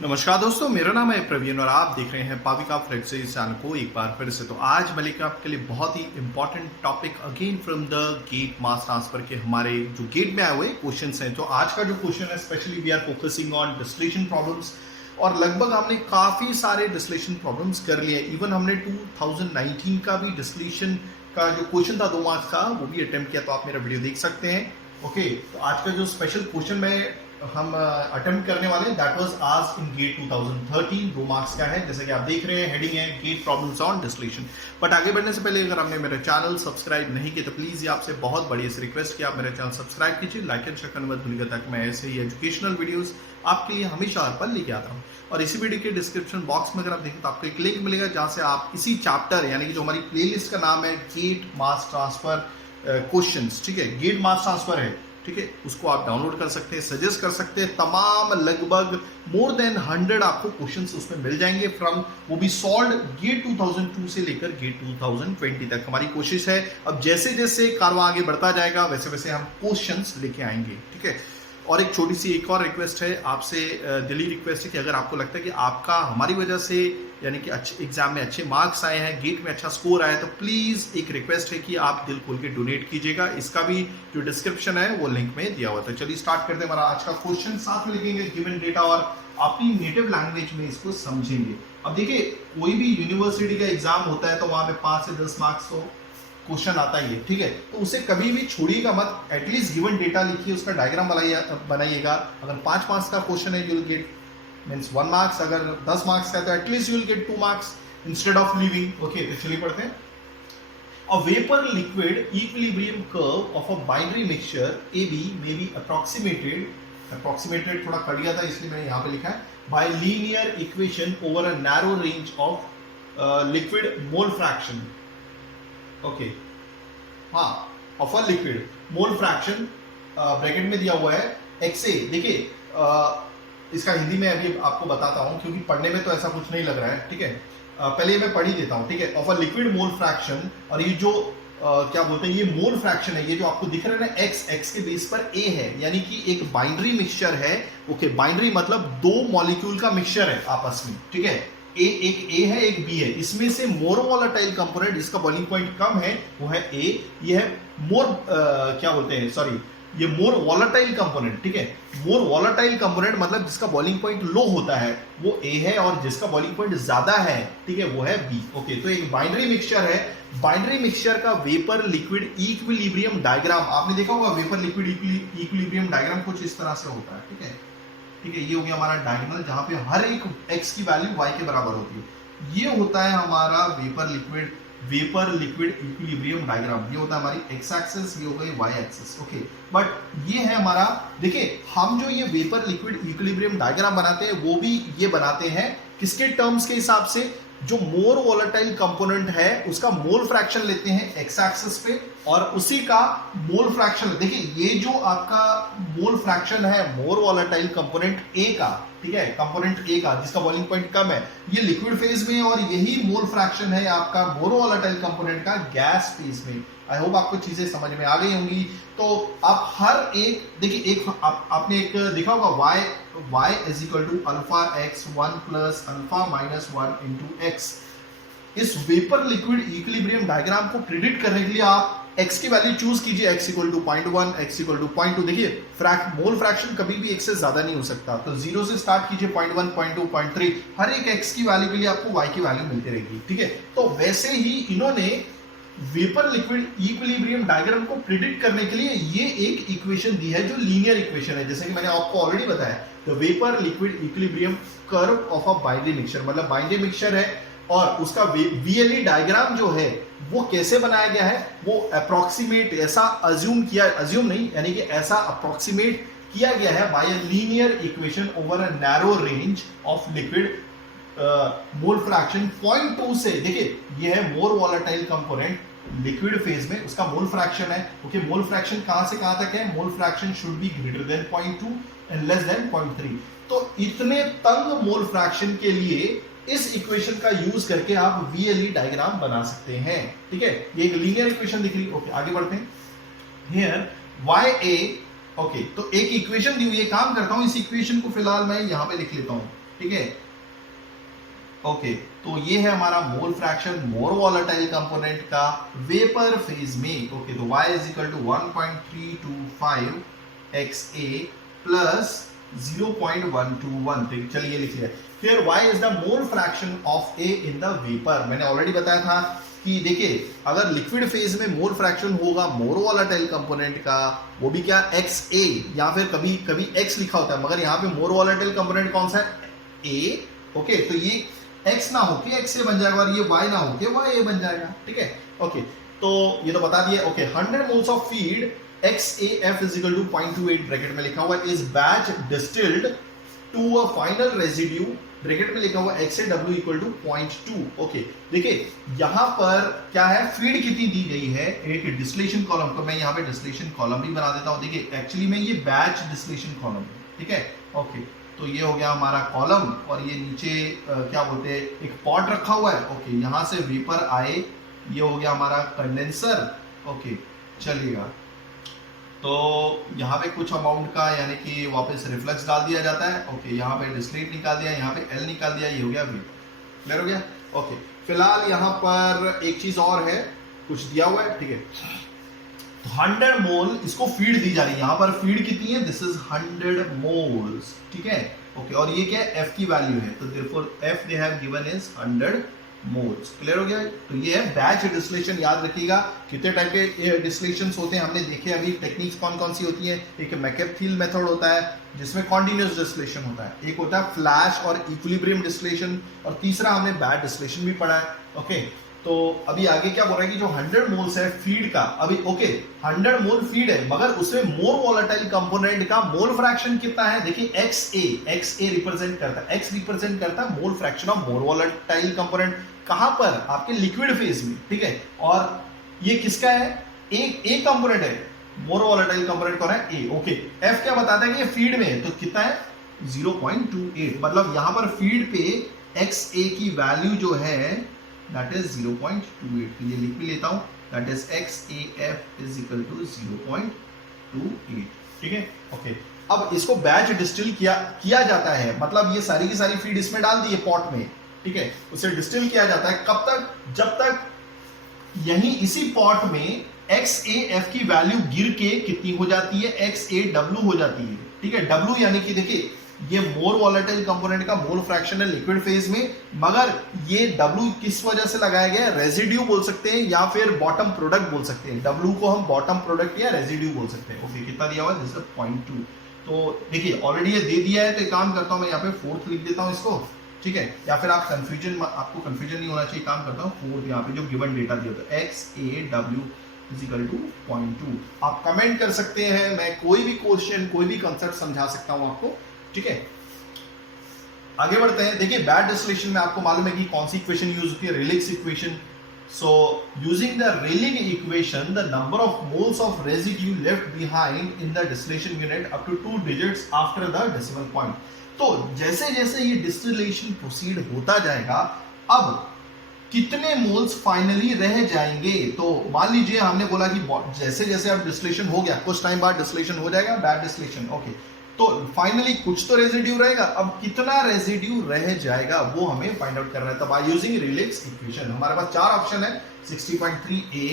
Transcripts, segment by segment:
नमस्कार दोस्तों, मेरा नाम है प्रवीण और आप देख रहे हैं पाविका फ्रेक्सी चैनल को एक बार फिर से। तो आज मैं लेकर आपके लिए बहुत ही important topic again from the GATE mass transfer के हमारे जो गेट में आए हुए क्वेश्चंस हैं। तो आज का जो क्वेश्चन है specially we are focusing on distillation problems और लगभग हमने काफी सारे डिस्टिलेशन प्रॉब्लम्स कर लिए। इवन हमने 2019 का भी डिस्टिलेशन का जो क्वेश्चन था 2 मार्क्स का वो भी अटेम्प्ट किया, तो आप मेरा वीडियो देख सकते हैं। ओके, तो आज का जो स्पेशल क्वेश्चन हम अटेम्प्ट करने वाले हैं that was asked in GATE 2013, 2 marks का है। जैसे कि आप देख रहे हैं हेडिंग है GATE problems on distillation. But आगे बढ़ने से पहले अगर आपने मेरा चैनल सब्सक्राइब नहीं किया तो प्लीज ये आपसे बहुत बड़ी सी रिक्वेस्ट कि आप मेरा चैनल सब्सक्राइब कीजिए, लाइक एंड शेयर करना मत भूलिएगा ताकि मैं ऐसे ही एजुकेशनल वीडियोस आपके लिए हमेशा हर पल लेके आता हूँ। और इसी वीडियो के डिस्क्रिप्शन बॉक्स में अगर आप देखें तो आपको एक लिंक मिलेगा जहां से आप इसी चैप्टर यानी कि जो हमारी प्लेलिस्ट का नाम है गेट मास ट्रांसफर क्वेश्चंस, ठीक है, गेट मास ट्रांसफर है, ठीक है, उसको आप डाउनलोड कर सकते हैं, सजेस्ट कर सकते हैं। तमाम लगभग मोर देन 100 आपको क्वेश्चंस उसमें मिल जाएंगे फ्रॉम, वो भी सॉल्व्ड गेट 2002 से लेकर गेट 2020 तक। हमारी कोशिश है अब जैसे जैसे कारवां आगे बढ़ता जाएगा वैसे वैसे हम क्वेश्चंस लेके आएंगे, ठीक है। और एक छोटी सी एक और रिक्वेस्ट है आपसे, दिली रिक्वेस्ट है कि अगर आपको लगता है कि आपका हमारी वजह से यानी कि अच्छे एग्जाम में अच्छे मार्क्स आए हैं, गेट में अच्छा स्कोर आया है, तो प्लीज एक रिक्वेस्ट है कि आप दिल खोल के डोनेट कीजिएगा। इसका भी जो डिस्क्रिप्शन है वो लिंक में दिया हुआ था। चलिए स्टार्ट करते हैं हमारा आज का क्वेश्चन, साथ में लिखेंगे गिवन डेटा और अपनी नेटिव लैंग्वेज में इसको समझेंगे। अब देखिए, कोई भी यूनिवर्सिटी का एग्जाम होता है तो वहां पे 5 से 10 मार्क्स तो क्वेश्चन आता ही है, ठीक है, तो उसे कभी भी छोड़िएगा मत। एटलीस्ट गिवन डेटा लिखिए, उसका डायग्राम बनाइएगा। अगर 5 मार्क्स का क्वेश्चन है you will gate means 1 marks, अगर 10 मार्क्स का तो at least you will gate 2 marks instead of leaving. Okay, तो चलिए पढ़ते हैं। A vapor liquid equilibrium curve of a binary mixture AB may be approximated थोड़ा कट गया था इसलिए मैंने यहाँ पे लिखा है by linear equation over a narrow range of liquid mole fraction। Okay, हाँ, of a liquid mole fraction bracket में दिया हुआ है XA। देखिए इसका हिंदी में अभी आपको बताता हूं क्योंकि पढ़ने में तो ऐसा कुछ नहीं लग रहा है, ठीक है। पहले मैं पढ़ ही देता हूं, ठीक है। Of a liquid mole fraction, और ये जो क्या बोलते हैं, ये मोल फ्रैक्शन है, ये जो आपको दिख रहा है ना x के बेस पर A है, यानी कि एक बाइनरी मिक्सचर है। ओके, बाइनरी मतलब 2 मॉलिक्यूल का मिक्सचर है आपस में, ठीक है। एक A है एक B है, इसमें से मोर वोलेटाइल कंपोनेंट जिसका बॉइलिंग पॉइंट कम है वो है A, ये है मोर क्या बोलते हैं, सॉरी, ये मोर वोलेटाइल कंपोनेंट, ठीक है। मोर वोलेटाइल कंपोनेंट मतलब जिसका बॉइलिंग पॉइंट लो होता है वो A है, और जिसका बॉइलिंग पॉइंट ज्यादा है, ठीक है, वो है B। ओके, तो एक बाइनरी मिक्सचर है। बाइनरी मिक्सचर का वेपर लिक्विड इक्विलिब्रियम डायग्राम आपने देखा होगा। वेपर लिक्विड इक्विलिब्रियम डायग्राम कुछ इस तरह से होता है, ठीक है, ठीक है। ये हो गया हमारा डायगोनल जहां पे हर एक x की वैल्यू y के बराबर होती है। ये होता है हमारा वेपर लिक्विड इक्विलिब्रियम डायग्राम। ये होता है हमारी x एक्सिस, ये हो गई y एक्सिस। ओके, बट ये है हमारा, देखिए हम जो ये वेपर लिक्विड इक्विलिब्रियम डायग्राम बनाते हैं वो भी ये बनाते हैं किसके टर्म्स के हिसाब से, जो मोर वोलेटाइल कंपोनेंट है उसका मोल फ्रैक्शन लेते हैं x एक्सिस पे, और उसी का मोल फ्रैक्शन, देखिए ये जो आपका मोल फ्रैक्शन है मोर वोलेटाइल कंपोनेंट A का, ठीक है, कंपोनेंट A का जिसका बॉइलिंग पॉइंट कम है, ये लिक्विड फेज में, और यही मोल फ्रैक्शन है आपका मोर वोलेटाइल कंपोनेंट का गैस फेज में। आई होप आपको चीजें समझ में आ गई होंगी। तो आप हर एक, देखिए एक आपने एक देखा होगा y is equal to alpha x 1 plus alpha minus 1 into x। इस वेपर लिक्विड इक्विलिब्रियम डायग्राम को प्रिडिक्ट करने के लिए आप x की वैल्यू चूज कीजिए, x equal to 0.1, x equal to 0.2। देखिए मोल फ्रैक्शन कभी भी x से ज्यादा नहीं हो सकता, तो 0 से स्टार्ट कीजिए, 0.1, 0.2, 0.3, हर एक x की वैल्यू के लिए आपको y की वैल्यू मिलती रहेगी, ठीक है। तो वैसे ही इन्होंने वेपर लिक्विड इक्विलिब्रियम डायग्राम को प्रिडिक्ट करने के लिए ये एक इक्वेशन दी है जो लीनियर इक्वेशन है, जैसे कि मैंने आपको ऑलरेडी बताया। The vapour liquid equilibrium curve of a binary mixture, मतलब बाइनरी मिक्सचर है और उसका VLE डायग्राम जो है वो कैसे बनाया गया है, वो अप्रोक्सीमेट, ऐसा अज्यूम नहीं, यानी कि ऐसा अप्रोक्सीमेट किया गया है by a linear equation over a narrow range of liquid mole fraction 0.2 से। देखिए ये है more volatile component liquid phase में, उसका मोल फ्रैक्शन है। ओके, मोल फ्रैक्शन कहां से कहां तक है, mole fraction should be greater than 0.2 and less than 0.3। तो इतने तंग मोल फ्रैक्शन के लिए इस इक्वेशन का यूज करके आप VLE डायग्राम बना सकते हैं, ठीक है। ये एक लीनियर इक्वेशन दिख रही है। ओके, आगे बढ़ते हैं। हियर YA, ओके, तो एक इक्वेशन दी हुई है, काम करता हूं इस इक्वेशन को फिलहाल मैं यहां पे लिख लेता हूं। ठीक है। ओके, तो ये है हमारा mole fraction more volatile component का वेपर फेज में। ओके, तो y is equal to 1.325 XA plus 0.121। ठीक, चलिए लिख लिया। फिर y is the mole fraction of A in the vapour. मैंने ऑलरेडी बताया था कि देखिए, अगर लिक्विड फेज में मोल फ्रैक्शन होगा मोर वॉलेटाइल कंपोनेंट का, वो भी क्या XA, या फिर कभी कभी X लिखा होता है, मगर यहाँ पे मोर वॉलेटाइल कंपोनेंट कौन सा है? A। ओके, तो ये x ना होके x बन जाएगा और ये y ना होके y बन जाएगा। ठीक है। ओके, तो ये तो बता दिए। Okay, 100 moles of feed XAF is equal to 0.28 bracket में लिखा हुआ is batch distilled to a final residue, bracket में लिखा हुआ XAW इक्वल टू 0.2। ओके, देखिए यहां पर क्या है, फीड कितनी दी गई है एक डिस्टिलेशन कॉलम को। मैं यहाँ पे डिस्टिलेशन कॉलम भी बना देता हूँ। देखिए एक्चुअली में ये बैच डिस्टिलेशन कॉलम है। ठीक है। ओके, तो ये हो गया हमारा कॉलम और ये नीचे क्या बोलते हैं, एक पॉट रखा हुआ है। ओके, यहां से वेपर आए, ये हो गया हमारा कंडेंसर। ओके, चलिएगा, तो यहाँ पे कुछ अमाउंट का यानी कि वापस रिफ्लक्स डाल दिया जाता है। ओके, यहाँ पे डिस्टिलेट निकाल दिया, यहाँ पे एल निकाल दिया, ये हो गया वेपर। क्लियर हो गया। ओके, फिलहाल यहाँ पर एक चीज और है, कुछ दिया हुआ है। ठीक है, 100 मोल इसको फीड दी जा रही है। यहां पर फीड कितनी है? This is 100 moles. ठीक है। ओके, और ये क्या है? F की वैल्यू है, तो therefore F they have given is 100 moles. Clear हो गया। तो ये है बैच डिस्टिलेशन। याद रखिएगा कितने टाइप के डिस्टिलेशंस होते हैं, हमने देखे अभी टेक्निक्स कौन कौन सी होती हैं। एक मैकेप-थिल मेथड होता है जिसमें कॉन्टिन्यूअस डिस्टिलेशन होता है, एक होता है फ्लैश और इक्विलिब्रियम डिस्टिलेशन, और तीसरा हमने बैच डिस्टिलेशन भी पढ़ा है। ओके, तो अभी आगे क्या बोल रहा है कि जो 100 मोल्स है फीड का, अभी ओके 100 मोल फीड है, मगर उसमें मोर वॉलेटाइल कंपोनेंट का मोल फ्रैक्शन कितना है? देखिए XA रिप्रेजेंट करता है, X रिप्रेजेंट करता है mole fraction of more volatile component. कहां पर? आपके लिक्विड फेज में। ठीक है, और ये किसका है? A कंपोनेंट है, मोर वॉलेटाइल कंपोनेंट कौन है? A। ओके, F क्या बताता है कि ये फीड में है, तो कितना है? 0.28। मतलब यहां पर फीड पे XA की वैल्यू जो है that is 0.28। ये लिख भी लेता हूं, that is XAF is equal to 0.28। ठीक है। ओके, अब इसको बैच डिस्टिल किया जाता है, मतलब ये सारी की सारी फीड इसमें डाल दी है पॉट में। ठीक है, उसे डिस्टिल किया जाता है कब तक? जब तक यही इसी पॉट में XAF की वैल्यू गिर के कितनी हो जाती है? XAW हो जाती है। ठीक है, W यानी कि देखिए ये मोर वॉलेटाइल कंपोनेंट का मोल फ्रैक्शन है लिक्विड फेज में, मगर ये W किस वजह से लगाया गया है? रेजिड्यू बोल सकते हैं या फिर बॉटम प्रोडक्ट बोल सकते हैं। W को हम बॉटम प्रोडक्ट या रेजिड्यू बोल सकते हैं। ओके, कितना दिया हुआ है? This is 0.2। तो देखिए ऑलरेडी ये दे दिया है, तो एक काम करता हूं मैं यहाँ पे 4th लिख देता हूं इसको। ठीक है, या फिर आपको कंफ्यूजन नहीं होना चाहिए, काम करता हूँ 4th यहाँ पे जो गिवन डेटा दिया होता है XAW इज इक्वल टू 0.2। आप कमेंट कर सकते हैं, मैं कोई भी क्वेश्चन कोई भी कंसेप्ट समझा सकता हूं आपको। ठीक है, आगे बढ़ते हैं। देखिए बैच डिस्टिलेशन में आपको मालूम है कि कौन सी इक्वेशन यूज होती है? Rayleigh's equation. So using the Rayleigh equation the number of moles of residue left behind in the distillation unit up to 2 digits after the decimal point. तो जैसे जैसे ये डिस्टिलेशन प्रोसीड होता जाएगा, अब कितने मोल्स फाइनली रह जाएंगे? तो मान लीजिए हमने बोला कि जैसे जैसे अब डिस्टिलेशन हो गया, कुछ टाइम बाद डिस्टिलेशन हो जाएगा, बैच डिस्टिलेशन। ओके, तो फाइनली कुछ तो रेजिड्यू रहेगा। अब कितना रेजिड्यू रह जाएगा वो हमें फाइंड आउट करना है। तब बाय यूजिंग रेलिक्स इक्वेशन हमारे पास 4 ऑप्शन है, 60.3A,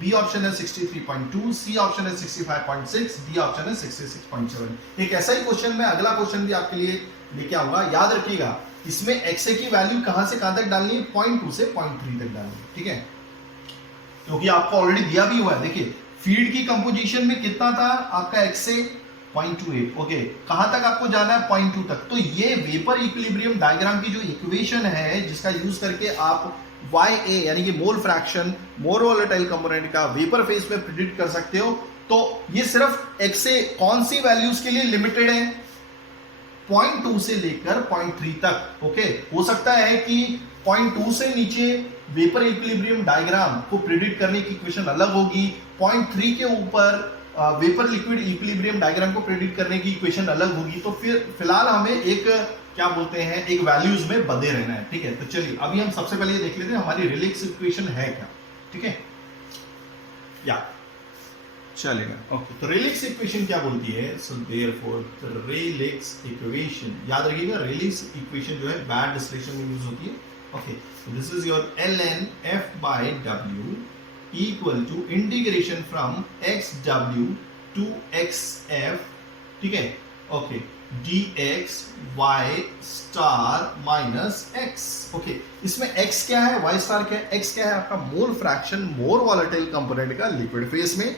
बी ऑप्शन है 63.2, सी ऑप्शन है 65.6, डी ऑप्शन है 66.7। एक ऐसा ही क्वेश्चन, मैं अगला क्वेश्चन भी आपके लिए लेके आऊंगा। याद रखिएगा इसमें XA की वैल्यू कहां से कहां तक डालनी है? 0.2 से 0.3 तक डालनी है। ठीक है, क्योंकि आपको ऑलरेडी दिया भी हुआ है। देखिए फीड की कंपोजिशन में कितना था आपका XA? 0.28। ओके, कहां तक आपको जाना है? 0.2 तक। तो ये वेपर इक्विलिब्रियम डायग्राम की जो इक्वेशन है जिसका यूज करके आप YA यानी कि मोल फ्रैक्शन मोर वॉलेटाइल कंपोनेंट का वेपर फेज में प्रिडिक्ट कर सकते हो। तो ये सिर्फ XA कौन सी वैल्यूज के लिए लिमिटेड है? 0.2 से लेकर 0.3 तक। ओके, हो सकता है कि 0.2 से नीचे वेपर इक्विलिब्रियम डायग्राम को प्रिडिक्ट करने की इक्वेशन अलग होगी, 0.3 के ऊपर वेपर लिक्विड इक्विलिब्रियम डायग्राम को प्रेडिक्ट करने की इक्वेशन अलग होगी। तो फिर फिलहाल हमें एक क्या बोलते हैं, एक वैल्यूज में बंधे रहना है। ठीक है, तो चलिए अभी हम सबसे पहले देख लेते हैं हमारी रेलिक्स इक्वेशन है क्या। ठीक है, या चलेगा। ओके, तो रेलिक्स इक्वेशन क्या बोलती है? सो देयरफॉर रेलिक्स इक्वेशन, याद रखिएगा रेलिक्स इक्वेशन जो है बैड डिस्टिलेशन में यूज होती है। Okay, this is your ln f by w equal to integration from xw to xf, ठीक है, okay, dx y star minus x। Okay, इसमें x क्या है, y स्टार क्या है? x क्या है? आपका मोल फ्रैक्शन मोर वॉलेटाइल कंपोनेंट का लिक्विड फेज में।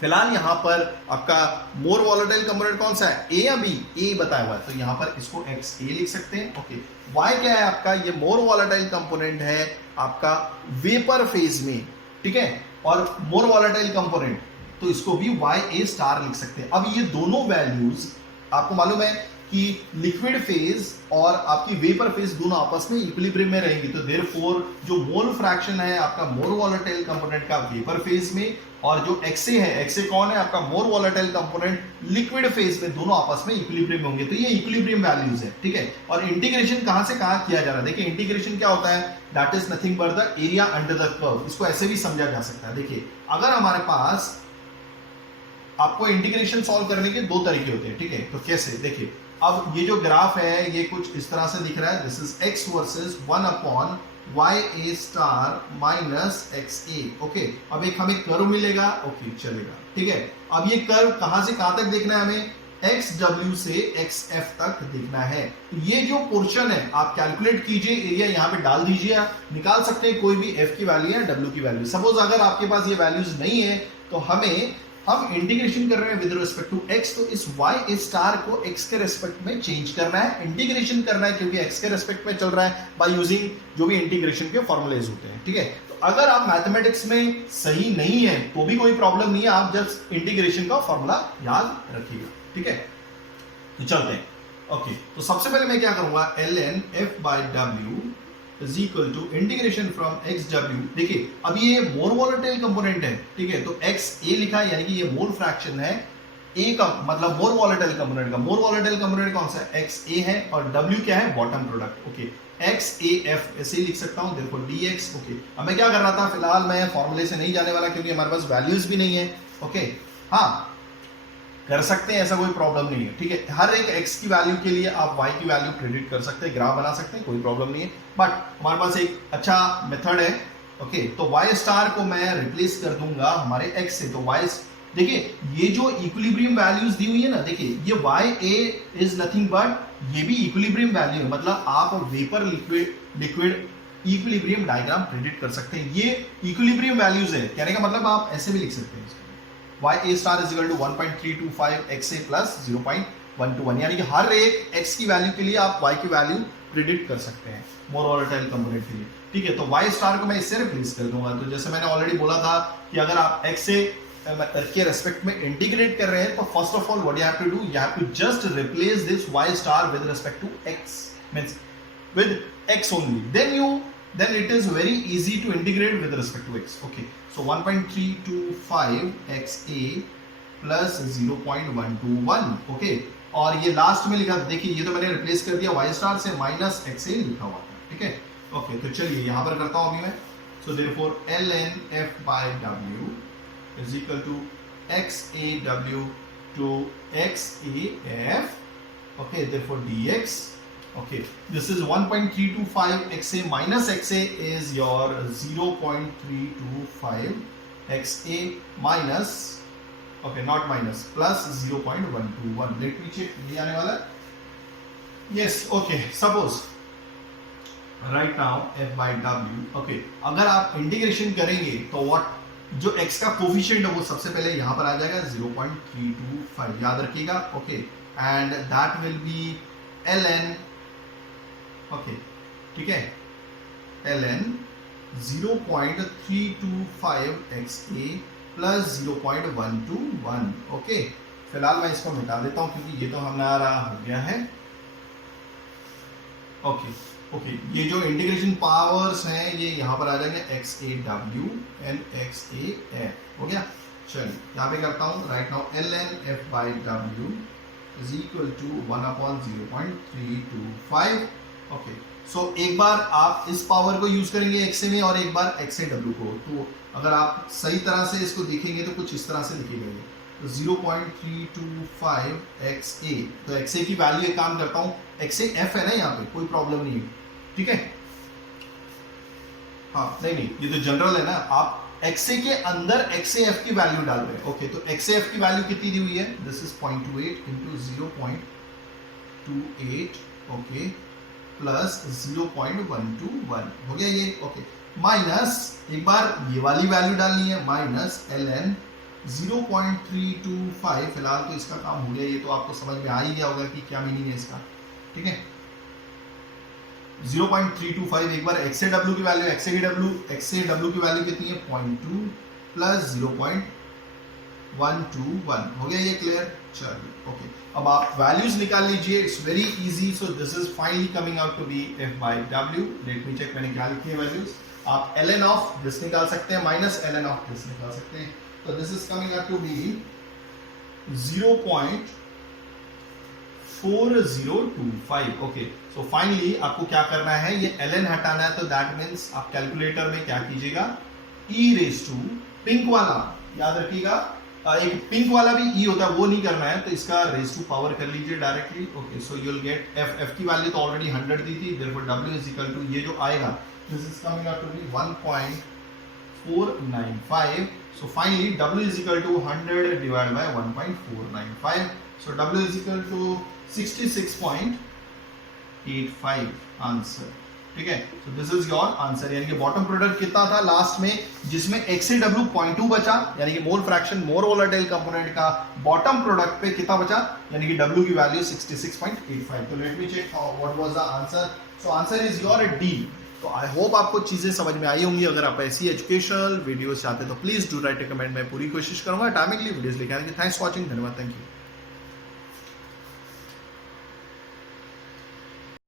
फिलहाल यहां पर आपका मोर वॉलेटाइल कंपोनेंट कौन सा है, ए या बी? ए बताया हुआ है, तो यहां पर इसको एक्स ए लिख सकते हैं। ओके, वाई क्या है आपका? ये मोर वॉलेटाइल कंपोनेंट है आपका वेपर फेज में, ठीक है, और मोर वॉलेटाइल कंपोनेंट, तो इसको भी वाई ए स्टार लिख सकते हैं। अब ये दोनों वैल्यूज आपको मालूम है कि लिक्विड फेज और आपकी वेपर फेज दोनों आपस में इक्विलिब्रियम में रहेंगी, तो देयरफॉर जो मोल फ्रैक्शन है आपका मोर वॉलेटाइल कंपोनेंट का वेपर फेज में, और जो एक्सए है, एक्सए कौन है आपका? मोर वॉलेटाइल कंपोनेंट लिक्विड फेज में, दोनों आपस में इक्विलिब्रियम होंगे, तो ये इक्विलिब्रियम वैल्यूज है, ठीक है। और इंटीग्रेशन कहां से कहां किया जा रहा है? देखिए इंटीग्रेशन क्या होता है, that is nothing but the area under the curve. इसको ऐसे भी समझा जा सकता है। देखिए अगर हमारे पास, आपको इंटीग्रेशन सॉल्व करने के दो तरीके होते हैं, ठीक है, तो कैसे? देखिए अब ये जो ग्राफ है ये कुछ इस तरह से दिख रहा है, this is x versus 1 upon Y A star minus X A. Okay, अब एक हमें कर्व मिलेगा, ओके चलेगा, ठीक है। अब ये कर्व कहां से कहां तक देखना है हमें? XW से XF तक देखना है। ये जो पोर्शन है आप कैलकुलेट कीजिए, एरिया यहां पे डाल दीजिए, आप निकाल सकते हैं कोई भी F की वैल्यू या W की वैल्यू। सपोज अगर आपके पास ये वैल्यूज नहीं है तो हम इंटीग्रेशन कर रहे हैं विद रिस्पेक्ट टू x, तो इस y ए स्टार को x के रेस्पेक्ट में चेंज करना है, इंटीग्रेशन करना है, क्योंकि x के रेस्पेक्ट में चल रहा है बाय यूजिंग जो भी इंटीग्रेशन के फॉर्मूलेज होते हैं, ठीक है। तो अगर आप मैथमेटिक्स में सही नहीं है तो भी कोई प्रॉब्लम नहीं है, आप जस्ट इंटीग्रेशन का फॉर्मूला याद रखिएगा, ठीक है। तो चलते हैं। ओके, तो सबसे पहले मैं क्या करूंगा, ln f by w is equal to integration from X W. देखिए अब ये मोर वॉलेटाइल कंपोनेंट है, ठीक है, तो एक्स ए लिखा है, यानी कि ये मोल फ्रैक्शन है, ए का मतलब मोर वॉलेटाइल कंपोनेंट का। मोर वॉलेटाइल कंपोनेंट कौन सा है? एक्स ए है, और डब्ल्यू क्या है? Bottom product. Okay, x A F ऐसे ही लिख सकता हूं, देखो डी एक्स। ओके, अब मैं क्या कर रहा था, फिलहाल मैं फॉर्मूले से नहीं जाने वाला क्योंकि हमारे पास वैल्यूज भी नहीं है। ओके, हाँ कर सकते हैं, ऐसा कोई प्रॉब्लम नहीं है, ठीक है। हर एक x की वैल्यू के लिए आप y की वैल्यू प्रेडिक्ट कर सकते हैं, ग्राफ बना सकते हैं, कोई प्रॉब्लम नहीं है। बट हमारे पास एक अच्छा मेथड है। ओके, तो y स्टार को मैं रिप्लेस कर दूंगा हमारे x से, तो y, देखिए ये जो इक्विलिब्रियम वैल्यूज दी हुई है ना, देखिए ये ya इज नथिंग बट ये भी इक्विलिब्रियम वैल्यू है, मतलब आप vapour liquid equilibrium diagram predict कर सकते हैं। ये इक्विलिब्रियम वैल्यूज है, कहने का मतलब आप ऐसे भी लिख सकते हैं, y a star is equal to 1.325 x a plus 0.121, यानी कि हर एक x की वैल्यू के लिए आप y की वैल्यू प्रिडिक्ट कर सकते हैं मोर वॉलेटाइल कंपोनेंट के लिए, ठीक है। तो y स्टार को मैं इससे रिप्लेस कर दूंगा। तो जैसे मैंने ऑलरेडी बोला था कि अगर आप x से के रेस्पेक्ट में इंटीग्रेट कर रहे हैं तो first of all what you have to do, you have to just replace this y star with respect to x, means with x only, then it is very easy to integrate with respect to x. Okay, so 1.325 xa plus 0.121. okay, और ये last में लिखा, देखिए ये तो मैंने replace कर दिया y स्टार से, माइनस xa लिखा हुआ था, ठीक है। ओके, तो चलिए यहां पर करता हूं अभी मैं। so therefore ln f by w is equal to xaw to xaf. okay, therefore dx. Okay, this is 1.325 xa minus xa is your 0.325 xa minus, okay, not minus, plus 0.121. let me check, ये आने वाला है, yes. okay, suppose right now f by w, okay, अगर आप integration करेंगे तो what जो x का कोफिशिएंट है वो सबसे पहले यहां पर आ जाएगा 0.325, याद रखिएगा। Okay, and that will be ln, okay, ठीक है, ln 0.325 xa प्लस 0.121। ओके, फिलहाल मैं इसको मिटा देता हूं क्योंकि ये तो हमारा हो गया है। ओके, ओके, ये जो इंटीग्रेशन पावर्स हैं ये यहां पर आ जाएंगे xaw and xaf, हो गया। चलिए यहां पे करता हूं, right now ln f by w is equal to 1 upon 0.325 okay, सो एक बार आप इस पावर को यूज करेंगे एक्सए में और एक बार एक्सए डब्ल्यू को। तो अगर आप सही तरह से इसको देखेंगे तो कुछ इस तरह से दिखेगा ये। तो 0.325 XA, तो XA की वैल्यू एक काम करता हूं, XA F है ना यहाँ पे, कोई प्रॉब्लम नहीं है, ठीक है। हाँ नहीं, ये तो जनरल है ना, आप XA के अंदर XAF की वैल्यू डाल रहे हैं। ओके, तो XAF की वैल्यू कितनी दी हुई है, this is 0.28 into 0.28, okay, plus 0.121 हो गया ये। ओके, माइनस एक बार ये वाली वैल्यू डालनी है, माइनस ln 0.325, फिलहाल तो इसका काम हो गया, ये तो आपको समझ में आ ही गया होगा कि क्या मीनिंग है इसका, ठीक है। 0.325 एक बार XAW की वैल्यू, XAW की वैल्यू कितनी है 0.2 प्लस 0.121 हो गया ये क्लियर। चलिए ओके, अब आप वैल्यूज निकाल लीजिए, it's very easy. So this is finally coming out to be F by W। Let me check, मैंने क्या लिखी है वैल्यूज। आप ln ऑफ दिस निकाल सकते हैं, माइनस ln ऑफ दिस निकाल सकते हैं। तो this is coming out to be 0.4025। Okay, so finally आपको क्या करना है, ये ln हटाना है, तो दैट मीन्स आप कैलकुलेटर में क्या कीजिएगा, e रेज टू पिंक वाला याद रखिएगा, एक पिंक वाला भी e होता है, वो नहीं करना है, तो इसका रेज टू पावर कर लीजिए directly. Okay, so you will get f की वैल्यू तो ऑलरेडी 100 दी थी, therefore w is equal to ये जो आएगा, this is coming out to be 1.495। So finally w is equal to 100 divide by 1.495, so w is equal to 66.85 answer, ठीक है। So this is your answer, यानी कि bottom product कितना था last में, जिसमें XAW 0.2 बचा, यानी कि मोल फ्रैक्शन मोर वोलेटाइल कंपोनेंट का बॉटम प्रोडक्ट पे कितना बचा, यानी कि W की वैल्यू 66.85। तो let me check what was the answer. So answer is your D। तो आई होप आपको चीजें समझ में आई होंगी। अगर आप ऐसी एजुकेशनल वीडियोस चाहते हैं तो please do right A comment, मैं पूरी कोशिश करूंगा टाइमिंगली वीडियोस लेके आने की। थैंक्स फॉर वॉचिंग, धन्यवाद, थैंक यू।